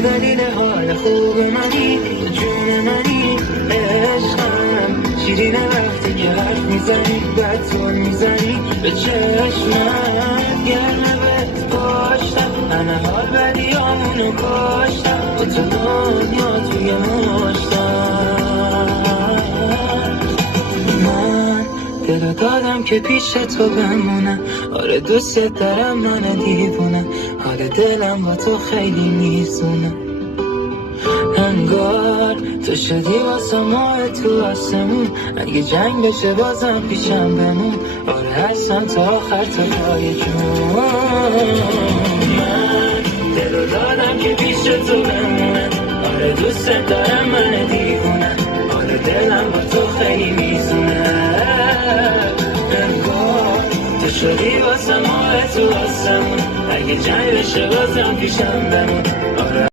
دلیل حال خوب منی، جون منی، عشقم شیرین وقتی که حرف میزنی، بطول میزنی به چشمم، گرمه بهت پاشتم، همه حال بدیامونو کاشتم، با تو دنیا توی مشتم. من دلو دادم که پیش تو بمونم، آره دوست دارم من دیوونم، حال دلم با تو خیلی میزونه، انگار تو شدی واسه ماه تو آسمون، اگه جنگ بشه بازم پیشم بمون، آره هستم تا آخر تا پای جون. من دلو دادم که پیش تو بمونم، آره دوست دارم من دیوونم، آره دلم با تو خیلی میزونه، انگار تو شدی واسه ماه تو آسمون، اگه جنگ بشه بازم پیشم بمون، آره